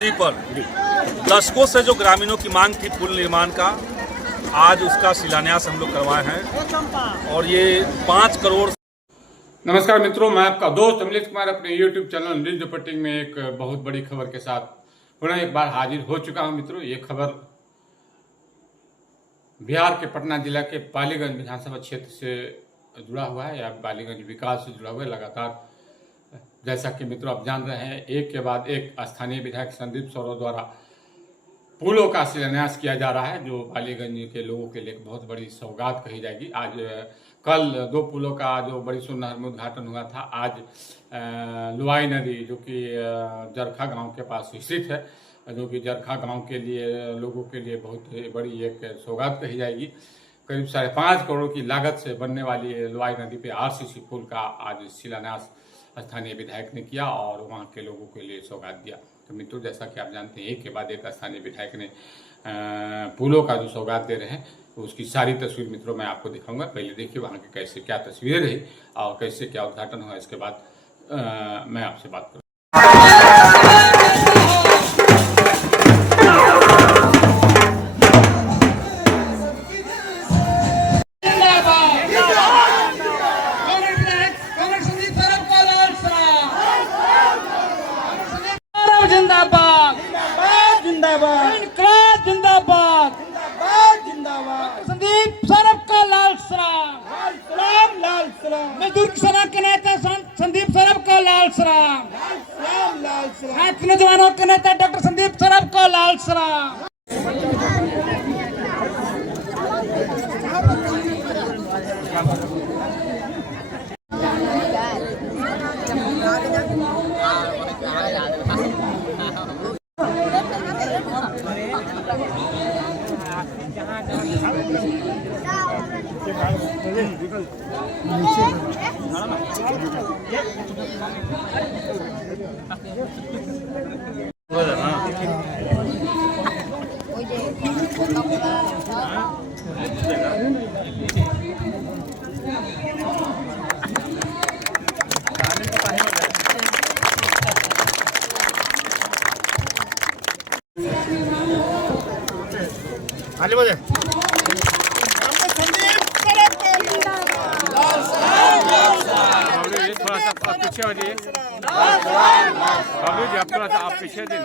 पर दशकों से जो ग्रामीणों की मांग थी पुल निर्माण का, आज उसका शिलान्यास हम लोग करवाए हैं और ये 5 करोड़। नमस्कार मित्रों, मैं आपका दोस्त अमलेश कुमार अपने YouTube चैनल न्यूज रिपोर्टिंग में एक बहुत बड़ी खबर के साथ पुनः एक बार हाजिर हो चुका हूं। मित्रों, ये खबर बिहार के पटना जिला के पालीगंज विधानसभा क्षेत्र से जुड़ा हुआ है या पालीगंज विकास से जुड़ा हुआ है। लगातार जैसा कि मित्रों आप जान रहे हैं, एक के बाद एक स्थानीय विधायक संदीप सौरव द्वारा पुलों का शिलान्यास किया जा रहा है, जो पालीगंज के लोगों के लिए एक बहुत बड़ी सौगात कही जाएगी। आज कल 2 पुलों का जो बड़ी सुनहर में उद्घाटन हुआ था। आज लुआई नदी जो कि जरखा गांव के पास स्थित है, जो कि जरखा गांव के लिए लोगों के लिए बहुत बड़ी एक सौगात कही जाएगी। करीब 5.5 करोड़ की लागत से बनने वाली लुआई नदी पे RCC पुल का आज शिलान्यास स्थानीय विधायक ने किया और वहाँ के लोगों के लिए सौगात दिया। तो मित्रों, जैसा कि आप जानते हैं, एक के बाद एक स्थानीय विधायक ने पुलों का जो सौगात दे रहे हैं, तो उसकी सारी तस्वीर मित्रों मैं आपको दिखाऊंगा। पहले देखिए वहाँ की कैसे क्या तस्वीरें रही और कैसे क्या उद्घाटन हुआ, इसके बाद मैं आपसे बात करूँ। जिंदाबाद जिंदाबाद जिंदाबाद जिंदाबाद जिंदाबाद संदीप सौरव का लाल सलाम लाल सलाम। मजदूर किसानों के नेता संदीप सौरव का लाल सलाम लाल सलाम। नौजवानों के नेता डॉक्टर संदीप सौरव का लाल सलाम। आगे बढ़े। थोड़ा सा आप पीछे हो जाइए। बाबू जी, आप थोड़ा सा आप पीछे दिन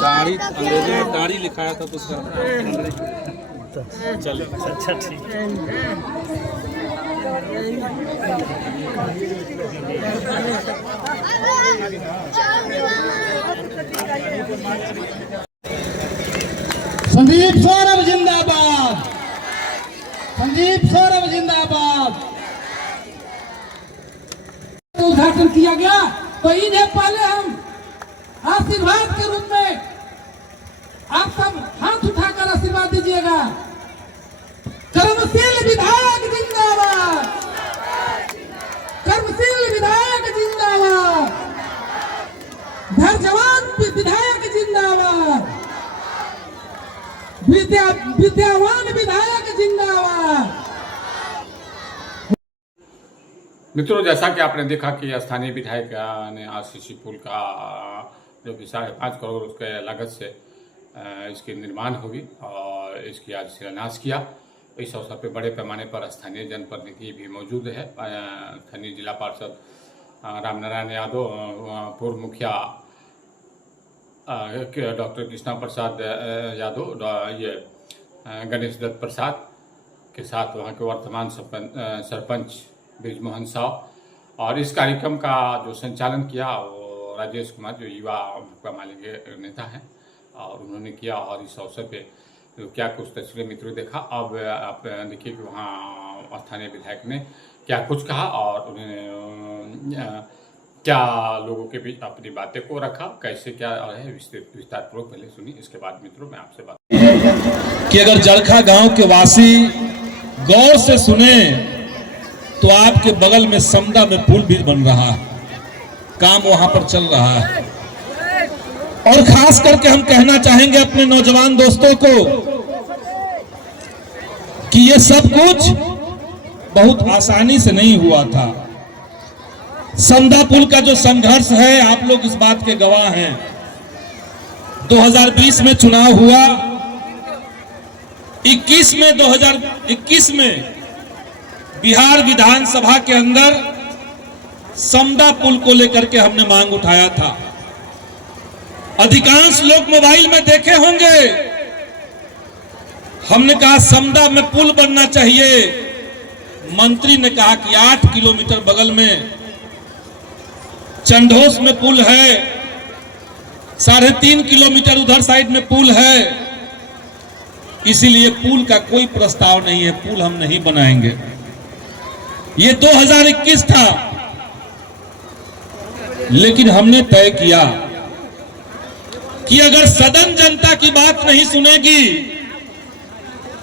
दाढ़ी अंग्रेजी में दाढ़ी लिखाया था तो उसका चलिए। अच्छा ठीक है। संदीप सौरव जिंदाबाद, संदीप सौरव जिंदाबाद। उद्घाटन किया गया तो इन्हें पहले हम आशीर्वाद के रूप में आप सब हाथ उठाकर आशीर्वाद दीजिएगा। कर्मशील विधायक जिंदाबाद, कर्मशील विधायक जिंदाबाद, धैर्यवान विधायक जिंदाबाद, विद्यावान विधायक जिंदाबाद। मित्रों, जैसा कि आपने देखा कि स्थानीय विधायक ने RCC पुल का जो कि 5.5 करोड़ उसके लागत से इसकी निर्माण होगी और इसकी आज शिलान्यास किया। इस अवसर पर बड़े पैमाने पर स्थानीय जनप्रतिनिधि भी मौजूद है। स्थानीय जिला पार्षद रामनारायण यादव, पूर्व मुखिया डॉक्टर कृष्णा प्रसाद यादव, ये गणेश दत्त प्रसाद के साथ वहाँ के वर्तमान सरपंच ब्रिजमोहन साव, और इस कार्यक्रम का जो संचालन किया वो राजेश कुमार, जो युवा माले के नेता हैं, और उन्होंने किया। और इस अवसर पे क्या कुछ तस्वीरें मित्रों देखा। अब आप देखिए कि वहाँ स्थानीय विधायक ने क्या कुछ कहा और उन्हें क्या लोगों के बीच अपनी बातें को रखा, कैसे क्या है विस्तारपूर्वक पहले सुनी, इसके बाद मित्रों मैं आपसे बात कि अगर जरखा गांव के वासी गौर से सुने तो आपके बगल में समदा में पुल भी बन रहा है, काम वहां पर चल रहा है। और खास करके हम कहना चाहेंगे अपने नौजवान दोस्तों को कि ये सब कुछ बहुत आसानी से नहीं हुआ था। समदा पुल का जो संघर्ष है, आप लोग इस बात के गवाह हैं। 2020 में चुनाव हुआ, 2021 में बिहार विधानसभा के अंदर समदा पुल को लेकर के हमने मांग उठाया था। अधिकांश लोग मोबाइल में देखे होंगे, हमने कहा समदा में पुल बनना चाहिए। मंत्री ने कहा कि 8 किलोमीटर बगल में चंडोस में पुल है, 3.5 किलोमीटर उधर साइड में पुल है, इसीलिए पुल का कोई प्रस्ताव नहीं है, पुल हम नहीं बनाएंगे। ये 2021 था, लेकिन हमने तय किया कि अगर सदन जनता की बात नहीं सुनेगी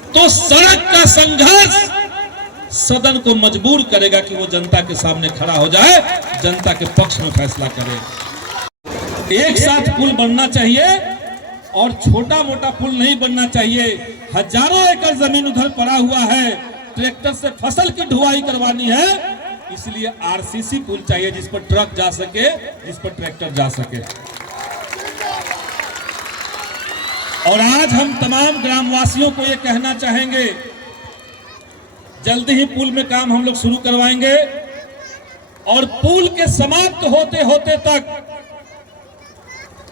तो सड़क का संघर्ष सदन को मजबूर करेगा कि वो जनता के सामने खड़ा हो जाए, जनता के पक्ष में फैसला करे। एक साथ पुल बनना चाहिए और छोटा मोटा पुल नहीं बनना चाहिए। हजारों एकड़ जमीन उधर पड़ा हुआ है, ट्रैक्टर से फसल की ढुआई करवानी है, इसलिए आरसीसी पुल चाहिए जिस पर ट्रक जा सके, जिस पर ट्रैक्टर जा सके। और आज हम तमाम ग्रामवासियों को ये कहना चाहेंगे, जल्दी ही पुल में काम हम लोग शुरू करवाएंगे और पुल के समाप्त होते होते तक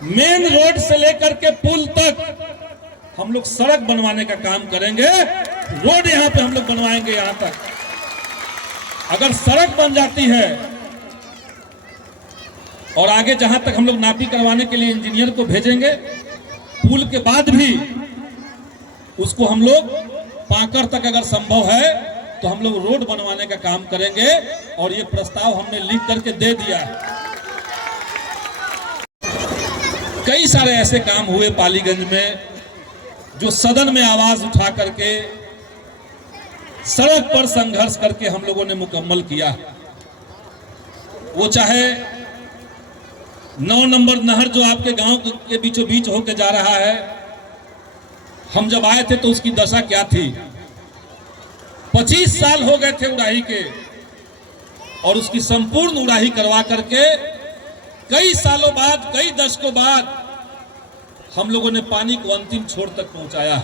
मेन रोड से लेकर के पुल तक हम लोग सड़क बनवाने का काम करेंगे। रोड यहां पे हम लोग बनवाएंगे यहां तक। अगर सड़क बन जाती है और आगे जहां तक हम लोग नापी करवाने के लिए इंजीनियर को भेजेंगे, पुल के बाद भी उसको हम लोग पाकड़ तक अगर संभव है तो हम लोग रोड बनवाने का काम करेंगे और ये प्रस्ताव हमने लिख करके दे दिया है। कई सारे ऐसे काम हुए पालीगंज में जो सदन में आवाज उठा करके सड़क पर संघर्ष करके हम लोगों ने मुकम्मल किया। वो चाहे 9 नंबर नहर जो आपके गांव के बीचों बीच होकर जा रहा है, हम जब आए थे तो उसकी दशा क्या थी। 25 साल हो गए थे उड़ाही के और उसकी संपूर्ण उड़ाही करवा करके कई सालों बाद, कई दशकों बाद हम लोगों ने पानी को अंतिम छोर तक पहुंचाया।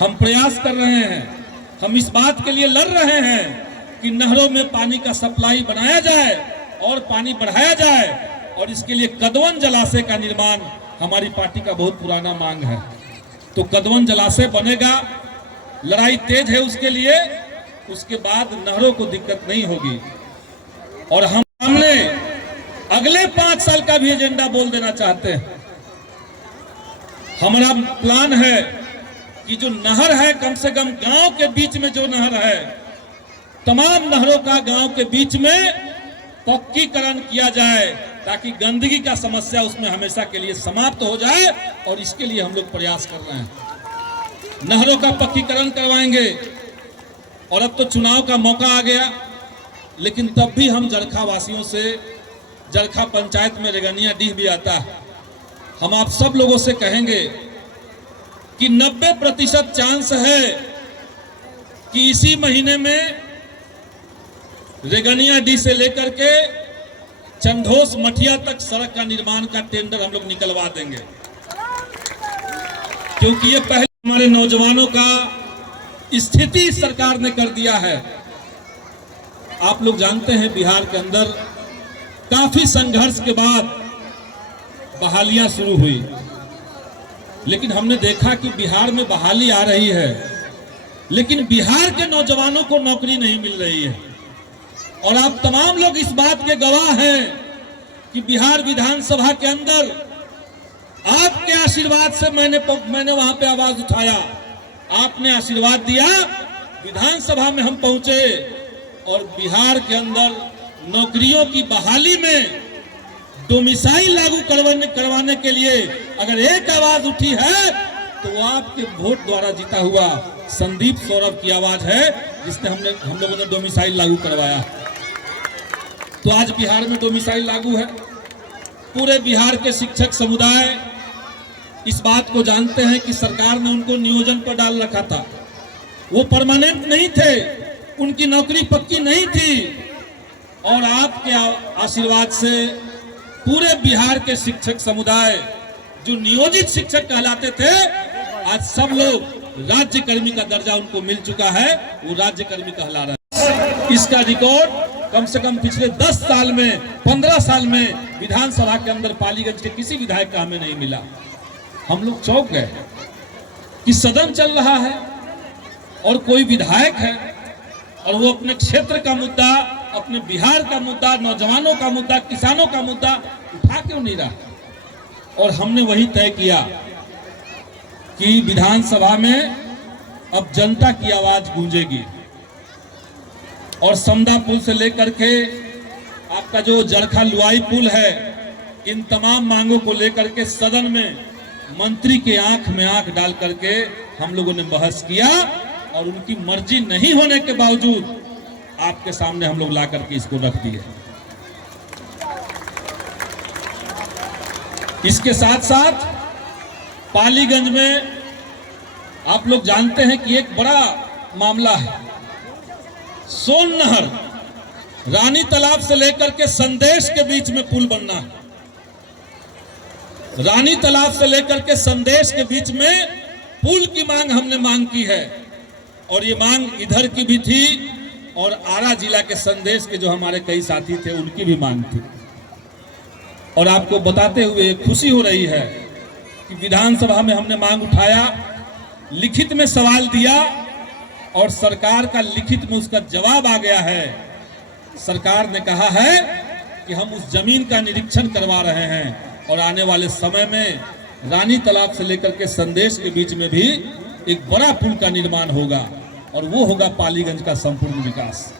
हम प्रयास कर रहे हैं, हम इस बात के लिए लड़ रहे हैं कि नहरों में पानी का सप्लाई बनाया जाए और पानी बढ़ाया जाए, और इसके लिए कदवन जलाशय का निर्माण हमारी पार्टी का बहुत पुराना मांग है। तो कदवन जलाशय बनेगा, लड़ाई तेज है उसके लिए, उसके बाद नहरों को दिक्कत नहीं होगी। और हम सामने अगले 5 साल का भी एजेंडा बोल देना चाहते हैं। हमारा प्लान है कि जो नहर है, कम से कम गांव के बीच में जो नहर है, तमाम नहरों का गांव के बीच में पक्कीकरण किया जाए ताकि गंदगी का समस्या उसमें हमेशा के लिए समाप्त हो जाए, और इसके लिए हम लोग प्रयास कर रहे हैं। नहरों का पक्कीकरण करवाएंगे। और अब तो चुनाव का मौका आ गया, लेकिन तब भी हम जरखा वासियों से, जरखा पंचायत में रेगनिया डीह भी आता है, हम आप सब लोगों से कहेंगे कि 90% चांस है कि इसी महीने में रेगनिया डी से लेकर के चंडोस मठिया तक सड़क का निर्माण का टेंडर हम लोग निकलवा देंगे, क्योंकि ये पहले हमारे नौजवानों का स्थिति सरकार ने कर दिया है। आप लोग जानते हैं बिहार के अंदर काफी संघर्ष के बाद बहालियां शुरू हुई, लेकिन हमने देखा कि बिहार में बहाली आ रही है, लेकिन बिहार के नौजवानों को नौकरी नहीं मिल रही है। और आप तमाम लोग इस बात के गवाह हैं कि बिहार विधानसभा के अंदर आपके आशीर्वाद से मैंने वहां पे आवाज उठाया, आपने आशीर्वाद दिया, विधानसभा में हम पहुंचे, और बिहार के अंदर नौकरियों की बहाली में डोमिसाइल लागू करवाने के लिए अगर एक आवाज उठी है तो वो आपके वोट द्वारा जीता हुआ संदीप सौरभ की आवाज है, जिसने हम लोगों ने डोमिसाइल लागू करवाया। तो आज बिहार में डोमिसाइल लागू है। पूरे बिहार के शिक्षक समुदाय इस बात को जानते हैं कि सरकार ने उनको नियोजन पर डाल रखा था, वो परमानेंट नहीं थे, उनकी नौकरी पक्की नहीं थी, और आपके आशीर्वाद से पूरे बिहार के शिक्षक समुदाय जो नियोजित शिक्षक कहलाते थे, आज सब लोग राज्य कर्मी का दर्जा उनको मिल चुका है, वो राज्य कर्मी कहला रहे हैं। इसका रिकॉर्ड कम से कम पिछले 10 साल में, 15 साल में विधानसभा के अंदर पालीगंज के किसी विधायक का हमें नहीं मिला। हम लोग चौंक गए कि सदन चल रहा है और कोई विधायक है और वो अपने क्षेत्र का मुद्दा, अपने बिहार का मुद्दा, नौजवानों का मुद्दा, किसानों का मुद्दा उठा क्यों नहीं रहा। और हमने वही तय किया कि विधानसभा में अब जनता की आवाज गूंजेगी और समदा पुल से लेकर के आपका जो जरखा लुआई पुल है, इन तमाम मांगों को लेकर के सदन में मंत्री के आंख में आंख डाल करके हम लोगों ने बहस किया और उनकी मर्जी नहीं होने के बावजूद आपके सामने हम लोग ला करके इसको रख दिए। इसके साथ साथ पालीगंज में आप लोग जानते हैं कि एक बड़ा मामला है, सोन नहर रानी तालाब से लेकर के संदेश के बीच में पुल बनना है। रानी तालाब से लेकर के संदेश के बीच में पुल की हमने मांग की है और ये मांग इधर की भी थी और आरा जिला के संदेश के जो हमारे कई साथी थे उनकी भी मांग थी। और आपको बताते हुए खुशी हो रही है कि विधानसभा में हमने मांग उठाया, लिखित में सवाल दिया और सरकार का लिखित में उसका जवाब आ गया है। सरकार ने कहा है कि हम उस जमीन का निरीक्षण करवा रहे हैं और आने वाले समय में रानी तालाब से लेकर के संदेश के बीच में भी एक बड़ा पुल का निर्माण होगा और वो होगा पालीगंज का संपूर्ण विकास।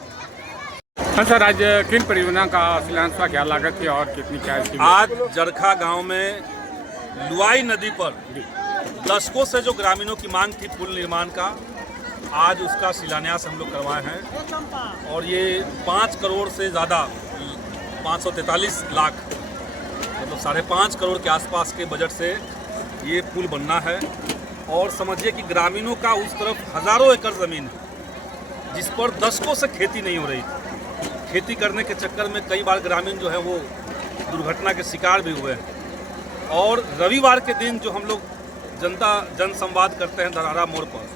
हाँ सर, आज किन परियोजना का शिलान्यास का क्या लागत है और कितनी क्या है? आज जरखा गांव में लुआई नदी पर दशकों से जो ग्रामीणों की मांग थी पुल निर्माण का, आज उसका शिलान्यास हम लोग करवाए हैं और ये 5 करोड़ से ज़्यादा 543 लाख मतलब 5.5 करोड़ के आसपास के बजट से ये पुल बनना है। और समझिए कि ग्रामीणों का उस तरफ हज़ारों एकड़ ज़मीन है जिस पर दशकों से खेती नहीं हो रही थी। खेती करने के चक्कर में कई बार ग्रामीण जो है वो दुर्घटना के शिकार भी हुए हैं। और रविवार के दिन जो हम लोग जन संवाद करते हैं धरहरा मोड़ पर,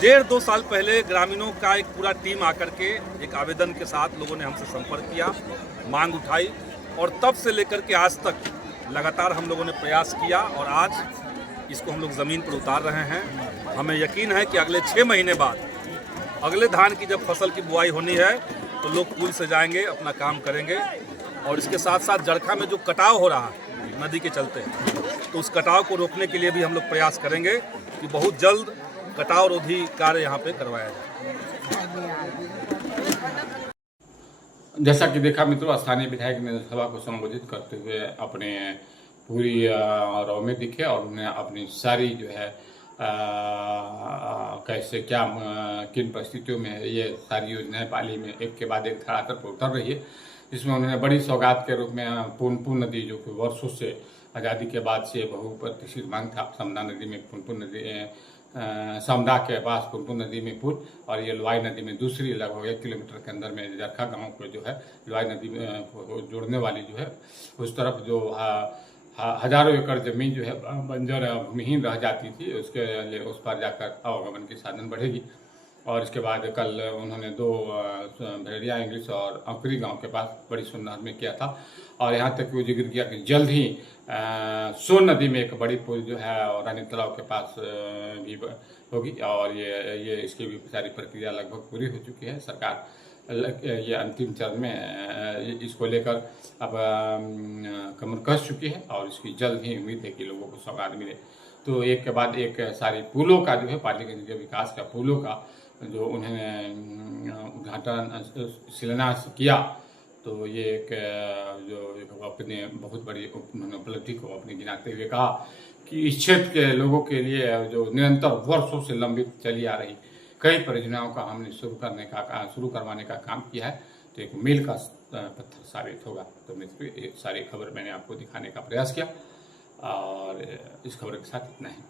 1.5-2 साल पहले ग्रामीणों का एक पूरा टीम आकर के एक आवेदन के साथ लोगों ने हमसे संपर्क किया, मांग उठाई और तब से लेकर के आज तक लगातार हम लोगों ने प्रयास किया और आज इसको हम लोग ज़मीन पर उतार रहे हैं। हमें यकीन है कि अगले 6 महीने बाद अगले धान की जब फसल की बुआई होनी है तो लोग पुल से जाएंगे, अपना काम करेंगे। और इसके साथ साथ जरखा में जो कटाव हो रहा है नदी के चलते, तो उस कटाव को रोकने के लिए भी हम लोग प्रयास करेंगे कि बहुत जल्द कटाव रोधी कार्य यहाँ पे करवाया जाए। जैसा कि देखा मित्रों, स्थानीय विधायक ने सभा को संबोधित करते हुए अपने पूरी रौ में दिखे और उन्हें अपनी सारी जो है कैसे क्या किन परिस्थितियों में ये सारी योजनाएं पाली में एक के बाद एक धरातल पर उतर रही है। जिसमें उन्होंने बड़ी सौगात के रूप में पुनपुन नदी, जो कि वर्षों से आज़ादी के बाद से बहुप्रतीक्षित मांग था, समदा नदी में पुनपुन नदी, समदा के पास पुनपुन नदी में पुल और ये लुआई नदी में दूसरी लगभग 1 किलोमीटर के अंदर में जरखा गांव को जो है लुआई नदी में जोड़ने वाली जो है उस तरफ जो हजारों एकड़ जमीन जो है बंजर भूमिहीन रह जाती थी, उसके लिए उस पर जाकर आवागमन के साधन बढ़ेगी। और इसके बाद कल उन्होंने 2 भेड़िया इंग्लिश और अंकुरी गांव के पास बड़ी सोन नहर में किया था और यहाँ तक वो जिक्र किया कि जल्द ही सोन नदी में एक बड़ी पुल जो है और रानी तालाब के पास भी होगी और ये इसकी भी सारी प्रक्रिया लगभग पूरी हो चुकी है। सरकार ये अंतिम चरण में इसको लेकर अब कमर कस चुकी है और इसकी जल्द ही उम्मीद है कि लोगों को सौगात मिले। तो एक के बाद एक सारी पुलों का जो है पालीगंज के विकास का पुलों का जो उन्होंने उद्घाटन शिलान्यास किया, तो ये एक अपने बहुत बड़ी उन्होंने उपलब्धि को अपने गिनाते हुए कहा कि इस क्षेत्र के लोगों के लिए जो निरंतर वर्षों से लंबित चली आ रही कई परियोजनाओं का हमने शुरू करवाने का काम किया है, तो एक मील का पत्थर साबित होगा। तो मित्रों, ये सारी खबर मैंने आपको दिखाने का प्रयास किया और इस खबर के साथ इतना ही।